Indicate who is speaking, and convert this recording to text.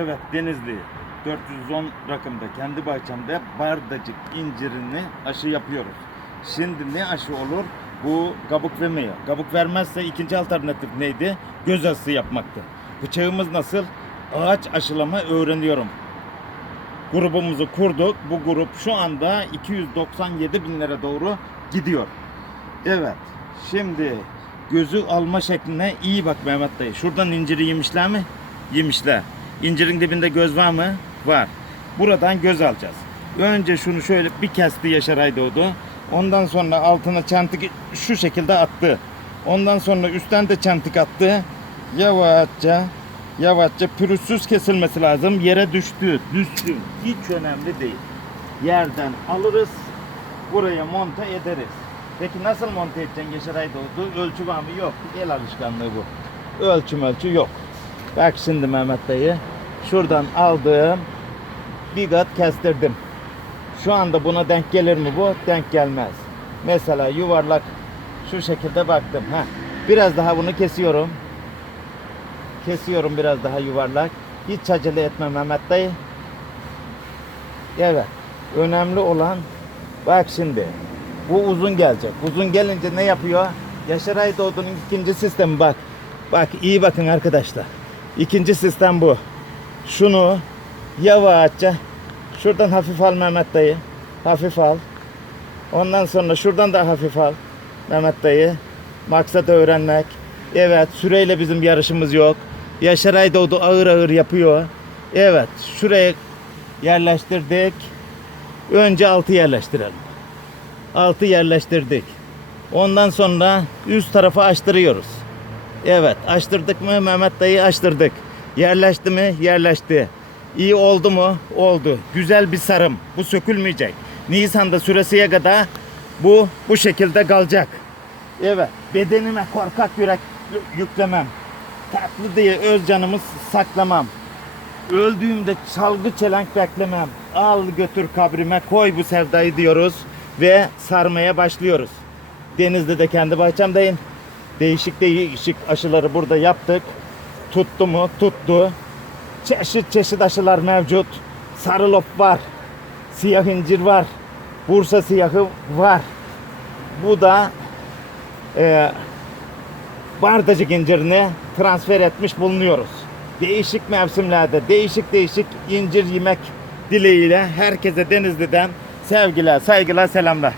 Speaker 1: Evet Denizli 410 rakımda kendi bahçemde bardacık incirini aşı yapıyoruz. Şimdi ne aşı olur? Bu kabuk vermiyor. Kabuk vermezse ikinci alternatif neydi? Göz aşısı yapmaktı. Bıçağımız nasıl? Ağaç aşılama öğreniyorum. Grubumuzu kurduk. Bu grup şu anda 297 binlere doğru gidiyor. Evet. Şimdi gözü alma şekline iyi bak Mehmet dayı. Şuradan inciri yemişler mi? Yemişler. İncirin dibinde göz var mı? Var. Buradan göz alacağız. Önce şunu şöyle bir kesti Yaşar Aydoğdu. Ondan sonra altına çentik şu şekilde attı. Ondan sonra üstten de çentik attı. Yavaşça yavaşça pürüzsüz kesilmesi lazım. Yere düştü. Düştü. Hiç önemli değil. Yerden alırız. Buraya monte ederiz. Peki nasıl monte edeceksin Yaşar Aydoğdu? Ölçü var mı? Yok. El alışkanlığı bu. Ölçüm ölçü yok. Bak şimdi Mehmet dayı. Şuradan aldım. Bir kat kestirdim. Şu anda buna denk gelir mi bu? Denk gelmez. Mesela yuvarlak şu şekilde baktım. Ha. Biraz daha bunu kesiyorum. Kesiyorum biraz daha yuvarlak. Hiç acele etme Mehmet dayı. Evet. Önemli olan bak şimdi. Bu uzun gelecek. Uzun gelince ne yapıyor? Yaşar Aydoğdu'nun ikinci sistemi bak. Bak iyi bakın arkadaşlar. İkinci sistem bu. Şunu yavaşça şuradan hafif al Mehmet dayı. Hafif al. Ondan sonra şuradan da hafif al Mehmet dayı. Maksat öğrenmek. Evet süreyle bizim yarışımız yok. Yaşar Aydoğdu ağır ağır yapıyor. Evet şuraya yerleştirdik. Önce altı yerleştirelim. Altı yerleştirdik. Ondan sonra üst tarafı açtırıyoruz. Evet açtırdık mı Mehmet dayı açtırdık. Yerleşti mi? Yerleşti. İyi oldu mu? Oldu. Güzel bir sarım. Bu sökülmeyecek. Nisan'da süresiye kadar bu bu şekilde kalacak. Evet. Bedenime korkak yürek yü- yüklemem. Tatlı diye öz canımı saklamam. Öldüğümde çalgı çelenk beklemem. Al götür kabrime koy bu sevdayı diyoruz ve sarmaya başlıyoruz. Denizde de kendi bahçemdeyim. Değişik değişik aşıları burada yaptık. Tuttu mu? Tuttu. Çeşit çeşit aşılar mevcut. Sarı lop var. Siyah incir var. Bursa siyahı var. Bu da e, bardacık incirini transfer etmiş bulunuyoruz. Değişik mevsimlerde değişik değişik incir yemek dileğiyle herkese Denizli'den sevgiler, saygılar, selamlar.